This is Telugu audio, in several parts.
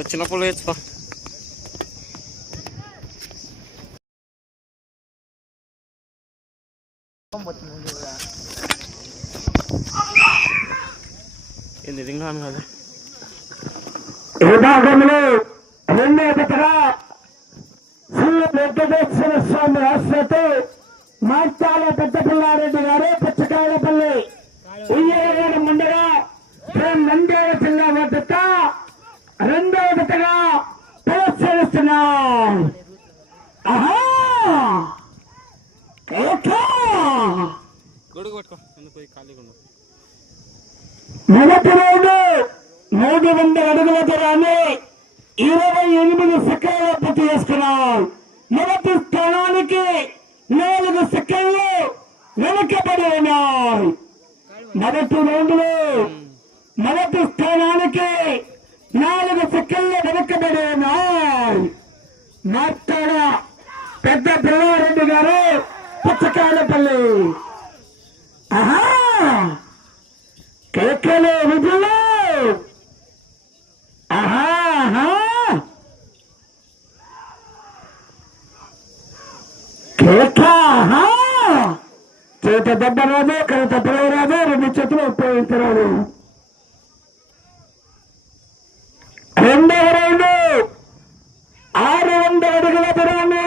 వచ్చినప్పుడు వేసుకో ఏంది రింగ్ కదా? విభాగంలో రెండో జతగా శ్రీ వెంకటేశ్వర స్వామి ఆశ్రతో మార్చాల పెద్ద పిల్లారెడ్డి గారు పుచ్చకాయలపల్లి ఉయ్యగారి ముందుగా నందేవ జిల్లా వద్ద రెండో గొడుగు పట్టుకో పోయి ఖాళీగా ఉండవు మొదటి రోజు మూడు వందల అడుగుల దూరాన్ని ఇరవై ఎనిమిది సెకండ్లు పూర్తి చేసుకున్నాం. మొదటి స్థానానికి నాలుగు సెకండ్లు వెనకబడి ఉన్నాయి మొదటి రౌండ్లో మొదటి స్థానానికి నాలుగు సెకండ్లు వెనకబడి ఉన్నాయి మాట్లాడ పెద్ద పిల్లారెడ్డి గారు పుచ్చకాయలపల్లి ఆహా కేకలు విధులు ఆహా ఆహా. కేక ఆహా. చేత దెబ్బ రాదు కవిత పిలవ రాదు రెండు చేతులు ఉపయోగించరాదు రెండవ రౌండ్ ఆరు వందల అడుగుల దూరాన్ని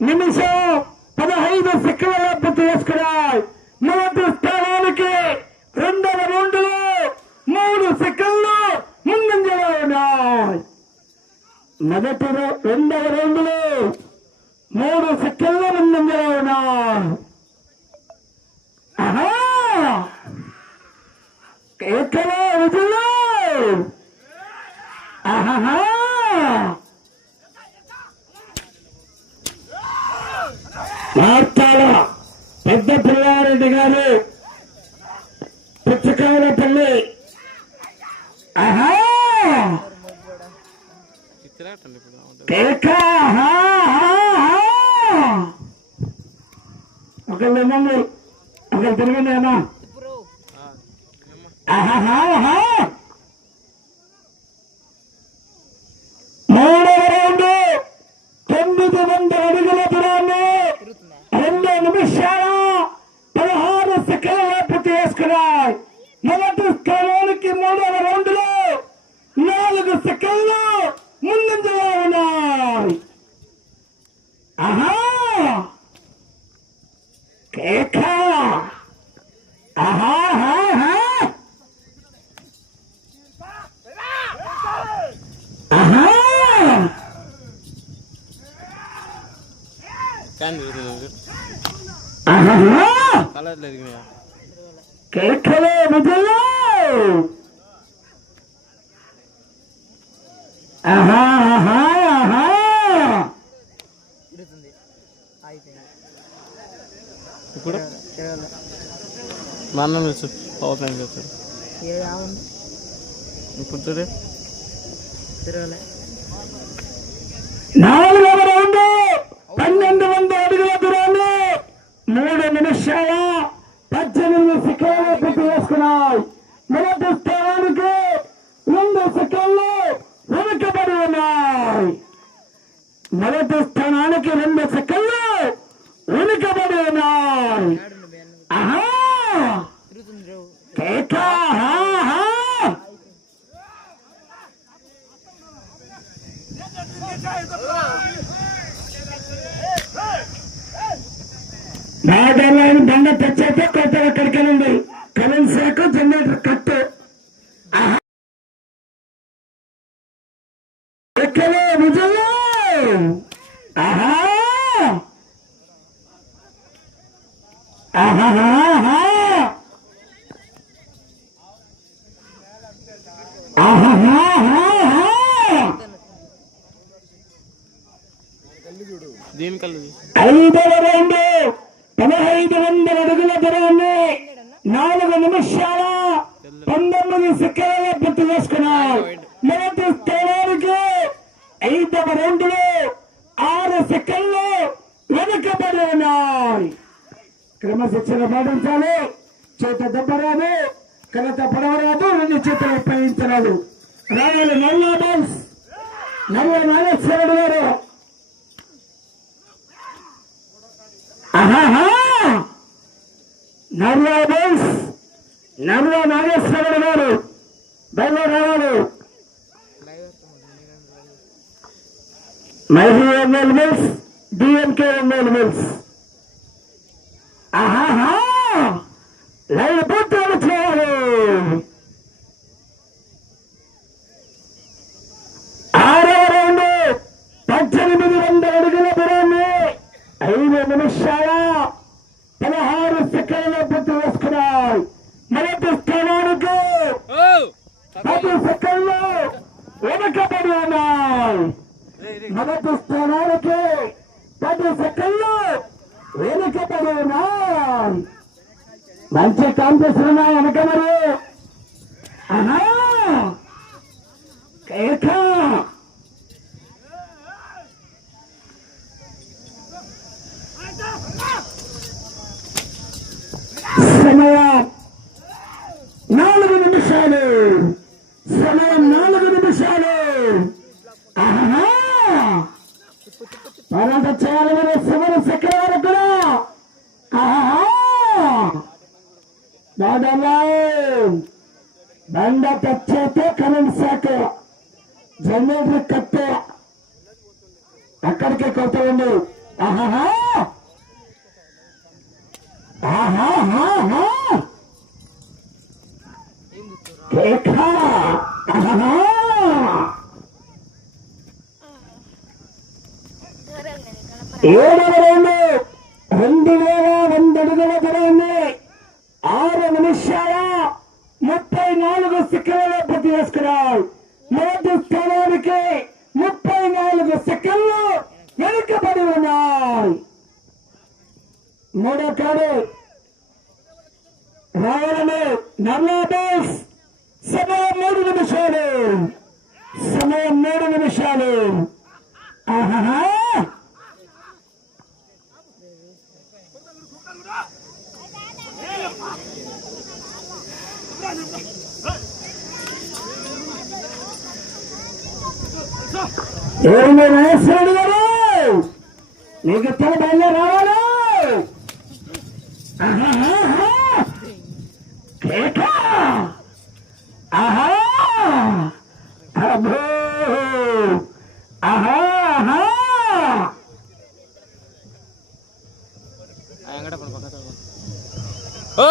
నిమిషం పదహైదు సెకండ్ల పూర్తి చేసుకున్నాయి మొదటి స్థానానికి రెండవ రౌండ్లో మూడు సెకండ్లు ముందంజలో ఉన్నాయి మొదటి రెండవ రౌండ్లో మూడు సెకండ్ల ముందంజలో ఉన్నాయి ఆహా! కేకలే ఆహా మార్తాల పెద్ద పిల్లారెడ్డి గారు పుచ్చకాయలపల్లి ఆహా ఇచ్చినట్టండి ఇప్పుడు ఉంటుంది. కేక ఆహా, ఆహా. ఒకళ్ళు ఇవ్వండి ఒకళ్ళు తిరగండి అమ్మా ఆ, ఏమ్మా? ఆహా, ఆహా. మూడవ రౌండ్ తొమ్మిది వందల అడుగుల దూరాన్ని రెండు నిమిషాల పదహారు సెకండ్ల పూర్తి చేసుకున్నాయి. మొదటి స్థానానికి మూడవ రౌండ్లో నాలుగు సెకండ్లు ముందంజలో ఉన్నాయి ఆహా కేక ఆహా ఆహా ఆహా ఫ్యాన్ తిరుగుతుంది ఆహా కలర్లు ఎదిగినాయా కేకలే విధులు ఆహా ఆహా ఆహా! తిరుగుతుంది అయిపోయింది ఇప్పుడు? తిరగలే మా అన్న తెలుసు పవర్ బ్యాంక్ ఉంది ఇప్పుడు తిరగలే నాలుగవ రౌండ్ పన్నెండు వందల అడుగుల దూరాన్ని మూడు నిమిషాల పద్దెనిమిది సెకండ్లు పూర్తి చేసుకున్నాయి మొదటి స్థానానికి రెండు సెకండ్లు వెనుకబడి ఉన్నాయి. మొదటి స్థానానికి రెండు సెకండ్లు వెనుకబడి ఉన్నాయి. ఆడుండు ఆహా తిరుగుతుంది ఆహా నాదెల్లని బండ తెచ్చైతే కొత్తగా కడికనుంది కరెంట్ శాఖ జనరేటర్ కట్టు ఎక్కలే నిజంగా ఆహా. ఆహా దీని కళ్ళు ఐదవ రౌండ్ పదహైదు వందల అడుగుల దూరాన్ని నాలుగు నిమిషాల పంతొమ్మిది సెకండ్ల పూర్తి చేసుకున్నాం మొదటి స్థానానికి ఐదవ రౌండ్ ఆరు సెకండ్లు వెనుకబడి ఉన్నాయి. క్రమశిక్షణ పాటించాలి. చేత దెబ్బరాదు కలత పడవరాదు రెండు చేతులు ఉపయోగించరాదు. రావాలి నల్ల బాల్స్. నవ్య నాగేశ్వరుడు గారు. ఆహాహా! బాల్స్. బోల్స్ నాగేశ్వరుడు గారు. బయలు రావాలి మైహీ ML mills DMK ML mills వెనుకబడి మంచి కాంపిటీషన్ ఉన్నాయి వెనక మరి. ఆహా కేక సమయం నాలుగు నిమిషాలు సమయం నాలుగు నిమిషాలు ఆహా పోరాట చేయాలి మరి శివరు చక్ర వరకు ఆహా బాడలైన్ బండ తెచ్చైతే కరెంట్ శాఖ జనరేటర్ కట్టే అక్కడికే కొత్త ఉంది ఆహాహా ఆహాహా కేక ఆహాహా ఏడవ రెండు రెండు వేల రెండు అడుగుల దూరాన్ని ఆరు నిమిషాల ముప్పై నాలుగు సెకండ్ల పూర్తి చేసుకున్నాడు. మొదటి స్థానానికి ముప్పై నాలుగు సెకండ్లు వెనుకబడి ఉన్నాయి. మూడో కాడు రావాలని నర్లాబేస్ సమయం మూడు నిమిషాలు. సమయం మూడు నిమిషాలు. ఆహా ఏమి రాశాడు గారు నీకు తల బయలు రావాలి ఆహాహా. కేక. ఆహా! అబ్బో ఆహా! ఆహా. ఓ!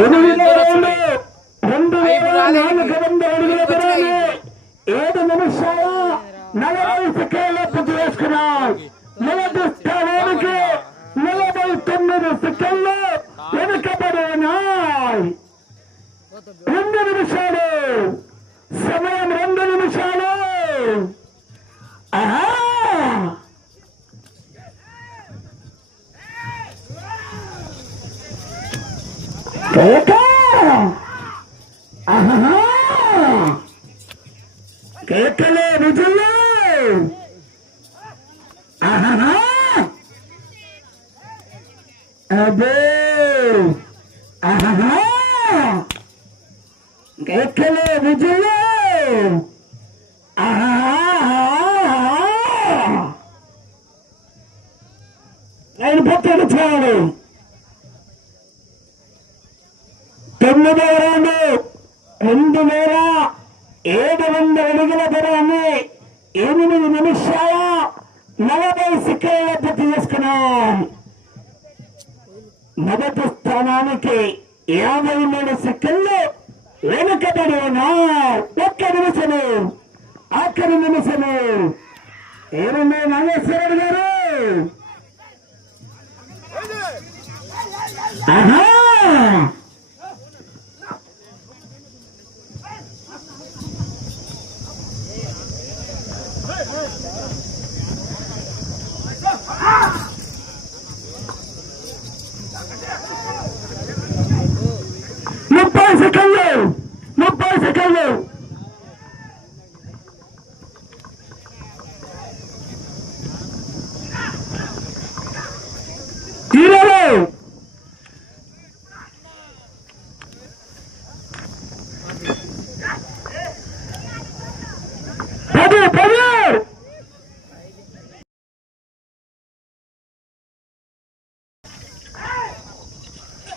ఎనిమిది రెండు రెండు వేల నాలుగు వందల అడుగుల దూరాన్ని ఏడు నిమిషాల నలభై సెకండ్ల పూర్తి చేసుకున్నాయి మొదటి స్థానానికి నలభై తొమ్మిది సెకండ్లు వెనుకబడి ఉన్నాయి రెండు నిమిషాలు. సమయం రెండు నిమిషాలు. ఆహా! పక్కన తొమ్మిదో తొమ్మిది రెండు వేల ఏడు వందల అడుగుల దూరాన్ని ఎనిమిది నిమిషాల నలభై సెకండ్ల పూర్తి చేసుకున్నాం. మొదటి స్థానానికి యాభై మూడు సెకండ్లు వెనుకబడి ఉన్నాయి ఒక్క నిమిషము ఆఖరి నిమిషము. ఏమన్నా నాగేశ్వరరావు గారు? ఆహా ముప్పై సెకండ్లు ముప్పై సెకండ్లు ఇరవై వాళ్ళు మళ్ళీ నెక్స్ట్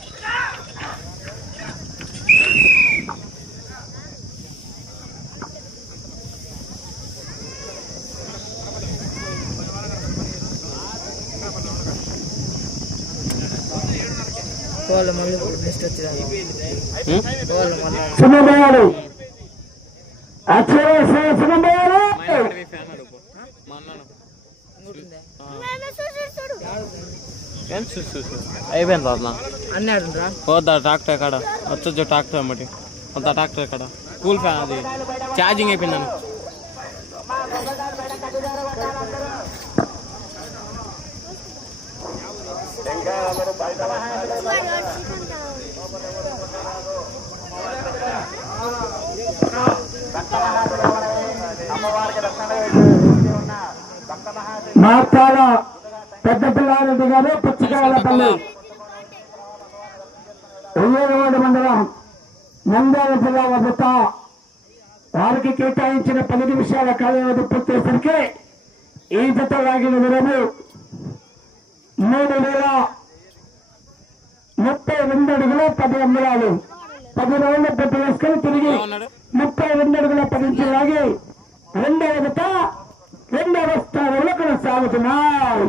వచ్చిరా ఉం? వాళ్ళు మళ్ళీ చిన్నబాడు అచ్చే చిన్నబాడు మా ఇంటికి ఫ్యాన్ అడుగు మా అన్నను అయిపోయింది అట్లా పోద్దా ట్రాక్టర్ కాడ? వచ్చొచ్చు ట్రాక్టర్ అమ్మటి. అంత ట్రాక్టర్ కాడ? కూల్ ఫ్యాన్ అది. ఛార్జింగ్ అయిపోయిందని మార్తాల పెద్ద పిల్లారెడ్డి గారు పుచ్చకాయలపల్లి ఉయ్యూరువాడ మండలం నంద్యాల జిల్లా వద్ద వారికి కేటాయించిన పది నిమిషాల కాలావధి పూర్తయ్యేసరికి ఈ జత లాగిన విరము మూడు వేల ముప్పై రెండు అడుగుల పది అంగుళాలు పది రోజులు పెట్టి వేసుకొని తిరిగి ఉన్నాడు ముప్పై రెండు అడుగుల పది ఇంచులు లాగి రెండవ జత రెండవ స్థానంలో కొనసాగుతున్నాయి